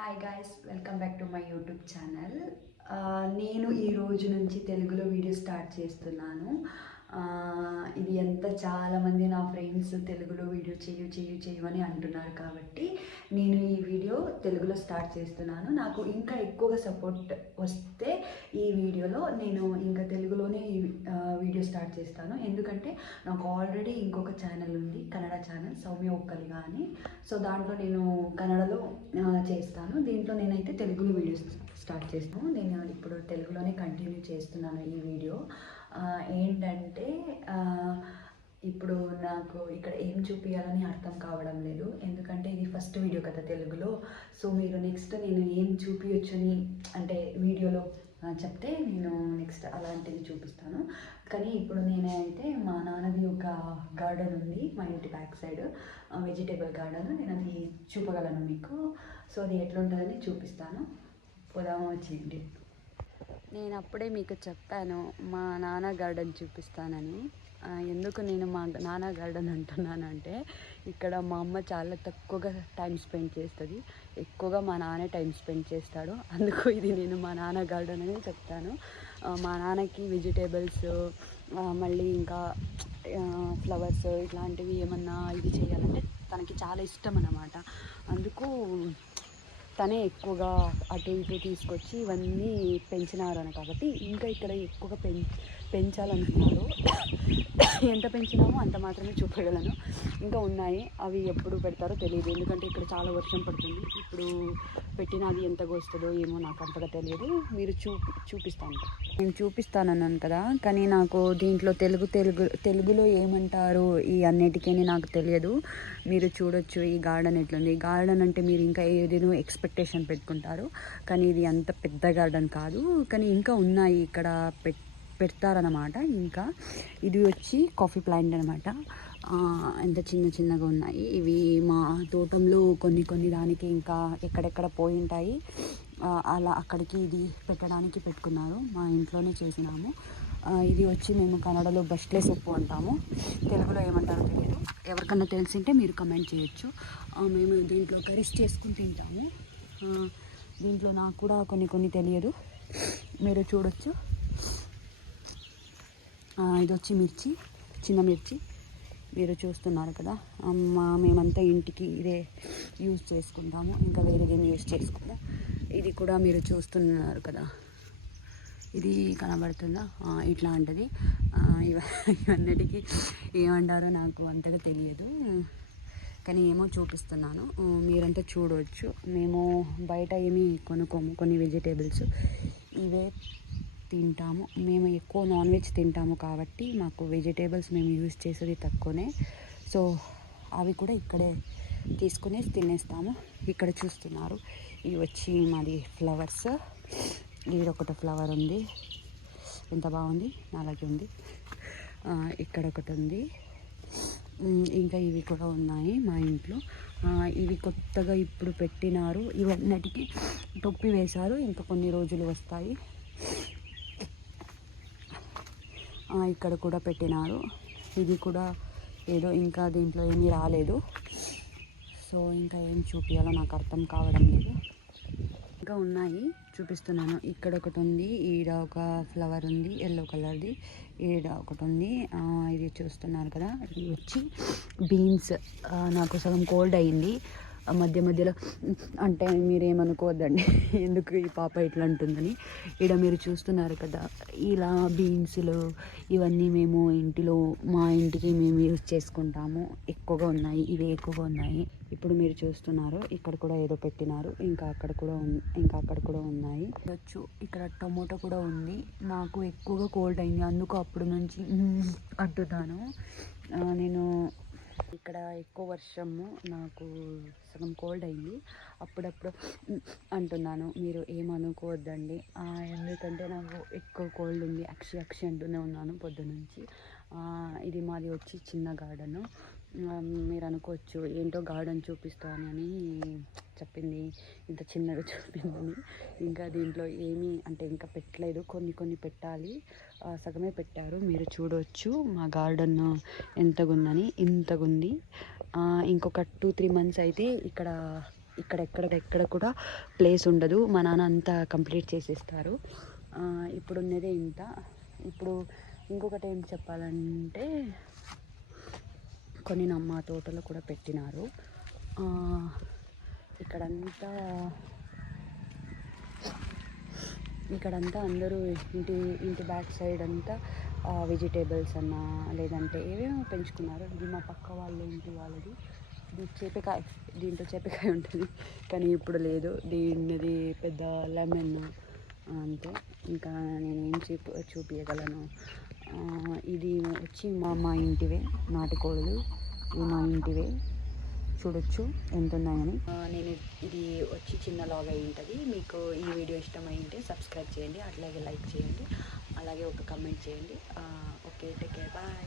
Hi guys, welcome back to my YouTube channel. నేను ఈ రోజు నుంచి తెలుగులో వీడియో స్టార్ట్ చేస్తున్నాను. ఇది ఎంత చాలామంది నా ఫ్రెండ్స్ తెలుగులో వీడియో చేయు అని అంటున్నారు కాబట్టి నేను ఈ వీడియో తెలుగులో స్టార్ట్ చేస్తున్నాను. నాకు ఇంకా ఎక్కువగా సపోర్ట్ వస్తే ఈ వీడియోలో నేను ఇంకా తెలుగులోనే ఈ వీడియో స్టార్ట్ చేస్తాను. ఎందుకంటే నాకు ఆల్రెడీ ఇంకొక ఛానల్ ఉంది, కన్నడ ఛానల్ సౌమ్య ఒక్కలిగా అని. సో దాంట్లో నేను కన్నడలో చేస్తాను. దీంట్లో నేనైతే తెలుగులో వీడియోస్ స్టార్ట్ చేస్తాను. నేను ఇప్పుడు తెలుగులోనే కంటిన్యూ చేస్తున్నాను ఈ వీడియో. ఏంటంటే ఇప్పుడు నాకు ఇక్కడ ఏం చూపించాలని అర్థం కావడం లేదు, ఎందుకంటే ఇది ఫస్ట్ వీడియో కదా తెలుగులో. సో మీరు నెక్స్ట్ నేను ఏం చూపించని అంటే వీడియోలో చెప్తే నేను నెక్స్ట్ అలాంటివి చూపిస్తాను. కానీ ఇప్పుడు నేనైతే మా నాన్నది ఒక గార్డెన్ ఉంది మా ఇంటి బ్యాక్ సైడ్, వెజిటేబుల్ గార్డెన్. నేను అది చూపగలను మీకు. సో అది ఎట్లుంటుందని చూపిస్తాను. పోదాము వచ్చేయండి. నేను అప్పుడే మీకు చెప్పాను మా నాన్న గార్డెన్ చూపిస్తానని. ఎందుకు నేను మా నాన్న గార్డెన్ అంటున్నానంటే ఇక్కడ మా అమ్మ చాలా తక్కువగా టైం స్పెండ్ చేస్తుంది, ఎక్కువగా మా నాన్నే టైం స్పెండ్ చేస్తాడు. అందుకు ఇది నేను మా నాన్న గార్డెన్ అని చెప్తాను. మా నాన్నకి వెజిటేబుల్స్ మళ్ళీ ఇంకా ఫ్లవర్స్ ఇట్లాంటివి ఏమన్నా ఇది చేయాలంటే తనకి చాలా ఇష్టం అన్నమాట. అందుకు తనే ఎక్కువగా అటు ఇటు తీసుకొచ్చి ఇవన్నీ పెంచినారు కాబట్టి ఇంకా ఇక్కడ ఎక్కువగా పెంచాలనుకున్నారు. ఎంత పెంచినామో అంత మాత్రమే చూపగలను. ఇంకా ఉన్నాయి, అవి ఎప్పుడు పెడతారో తెలియదు, ఎందుకంటే ఇక్కడ చాలా వర్షం పడుతుంది. ఇప్పుడు పెట్టినది ఎంతగా వస్తుందో ఏమో నాకు అంతగా తెలియదు. మీరు చూపిస్తాను, నేను చూపిస్తానన్నాను కదా, కానీ నాకు దీంట్లో తెలుగులో ఏమంటారు ఈ అన్నిటికీ నాకు తెలియదు. మీరు చూడొచ్చు ఈ గార్డెన్ ఎట్లుంది. గార్డెన్ అంటే మీరు ఇంకా ఏదేనో ఎక్స్పెక్టేషన్ పెట్టుకుంటారు, కానీ ఇది అంత పెద్ద గార్డెన్ కాదు. కానీ ఇంకా ఉన్నాయి ఇక్కడ పెడతారనమాట. ఇంకా ఇది వచ్చి కాఫీ ప్లాంట్ అనమాట. ఎంత చిన్నగా ఉన్నాయి ఇవి. మా తోటంలో కొన్ని దానికి ఇంకా ఎక్కడెక్కడ పోయి ఉంటాయి, అలా అక్కడికి ఇది పెట్టడానికి పెట్టుకున్నారు. మా ఇంట్లోనే చేసినాము. ఇది వచ్చి మేము కన్నడలో బస్ట్లే సొప్పు అంటాము, తెలుగులో ఏమంటారో తెలియదు. ఎవరికన్నా తెలిసింటే మీరు కమెంట్ చేయొచ్చు. మేము దీంట్లో కర్రీస్ చేసుకుని తింటాము. దీంట్లో నాకు కూడా కొన్ని తెలియదు, మీరు చూడొచ్చు. ఇది వచ్చి మిర్చి, చిన్న మిర్చి మీరు చూస్తున్నారు కదా. మేమంతా ఇంటికి ఇదే యూజ్ చేసుకుంటాము, ఇంకా వేరేదేమి యూజ్ చేసుకుంటాం. ఇది కూడా మీరు చూస్తున్నారు కదా, ఇది కనబడుతుందా, ఇట్లాంటిది. ఇవన్నిటికీ ఏమంటారో నాకు అంతగా తెలియదు, కానీ ఏమో చూపిస్తున్నాను, మీరంతా చూడవచ్చు. మేము బయట ఏమీ కొనుక్కోము, కొన్ని వెజిటేబుల్స్ ఇవే తింటాము. మేము ఎక్కువ నాన్ వెజ్ తింటాము కాబట్టి మాకు వెజిటేబుల్స్ మేము యూజ్ చేసేది తక్కువనే. సో అవి కూడా ఇక్కడే తీసుకుని తినేస్తాము. ఇక్కడ చూస్తున్నారు, ఇవి వచ్చి మాది ఫ్లవర్స్. ఈడొకటి ఫ్లవర్ ఉంది, ఎంత బాగుంది, అలాగే ఉంది. ఇక్కడ ఒకటి ఉంది, ఇంకా ఇవి కూడా ఉన్నాయి మా ఇంట్లో. ఇవి కొత్తగా ఇప్పుడు పెట్టినారు, ఇవన్నిటికీ టొప్పి వేశారు, ఇంకా కొన్ని రోజులు వస్తాయి. ఇక్కడ కూడా పెట్టినారు, ఇది కూడా ఏదో ఇంకా దీంట్లో ఏమీ రాలేదు. సో ఇంకా ఏం చూపించాలో నాకు అర్థం కావడం లేదు. ఇంకా ఉన్నాయి, చూపిస్తున్నాను. ఇక్కడ ఒకటి ఉంది, ఈడ ఒక ఫ్లవర్ ఉంది ఎల్లో కలర్ది, ఈడ ఒకటి ఉంది. ఇది చూస్తున్నారు కదా, ఇది వచ్చి బీన్స్. నాకు సగం కోల్డ్ అయింది మధ్యలో, అంటే మీరేమనుకోవద్దండి ఎందుకు ఈ పాప ఇట్లా అంటుందని. ఇక్కడ మీరు చూస్తున్నారు కదా, ఇలా బీన్స్లు ఇవన్నీ మేము ఇంటిలో మా ఇంటికి మేము యూజ్ చేసుకుంటాము. ఎక్కువగా ఉన్నాయి, ఇవి ఎక్కువగా ఉన్నాయి. ఇప్పుడు మీరు చూస్తున్నారు, ఇక్కడ కూడా ఏదో పెట్టినారు, ఇంకా అక్కడ కూడా ఉన్నాయి. వచ్చు ఇక్కడ టొమాటో కూడా ఉంది. నాకు ఎక్కువగా కోల్డ్ అయింది, అందుకు అప్పుడు నుంచి అంటున్నాను నేను. ఇక్కడ ఎక్కువ వర్షము, నాకు సగం కోల్డ్ అయింది, అప్పుడప్పుడు అంటున్నాను, మీరు ఏమనుకోవద్దండి. ఎందుకంటే నాకు ఎక్కువ కోల్డ్ ఉంది, అక్షి అంటూనే ఉన్నాను పొద్దునుంచి. ఇది మాది వచ్చి చిన్న గార్డెను. మీరు అనుకోవచ్చు ఏంటో గార్డెన్ చూపిస్తానని చెప్పింది, ఇంత చిన్నగా చూపిందని. ఇంకా దీంట్లో ఏమీ అంటే ఇంకా పెట్టలేదు, కొన్ని పెట్టాలి. సగమే పెట్టారు, మీరు చూడవచ్చు మా గార్డెన్ ఎంతగుందని. ఇంతగుంది. ఇంకొక 2-3 months అయితే ఇక్కడ ఎక్కడ కూడా ప్లేస్ ఉండదు. మా నాన్న అంతా కంప్లీట్ చేసేస్తారు. ఇప్పుడు ఉన్నదే ఇంత. ఇప్పుడు ఇంకొకటి ఏం చెప్పాలంటే కొన్ని మా తోటలో కూడా పెట్టినారు. ఇక్కడంతా అందరూ ఇంటి బ్యాక్ సైడ్ అంతా వెజిటేబుల్స్ అన్నా లేదంటే ఏవేమో పెంచుకున్నారు. ఇది మా పక్క వాళ్ళది ఇది చేపకాయ. దీంట్లో చేపకాయ ఉంటుంది కానీ ఇప్పుడు లేదు. దీనిది పెద్ద లెమన్ అంతే. ఇంకా నేనేం చూపించగలను. ఇది వచ్చి మా ఇంటివే నాటుకోళ్ళు. ఇవి మా ఇంటివే, చూడొచ్చు ఎంత ఉన్నాయని. నేను ఇది వచ్చి చిన్న లాగ్ అయి ఉంటుంది. మీకు ఈ వీడియో ఇష్టమైంటే సబ్స్క్రైబ్ చేయండి, అట్లాగే లైక్ చేయండి, అలాగే ఒక కమెంట్ చేయండి. Okay, take care, bye.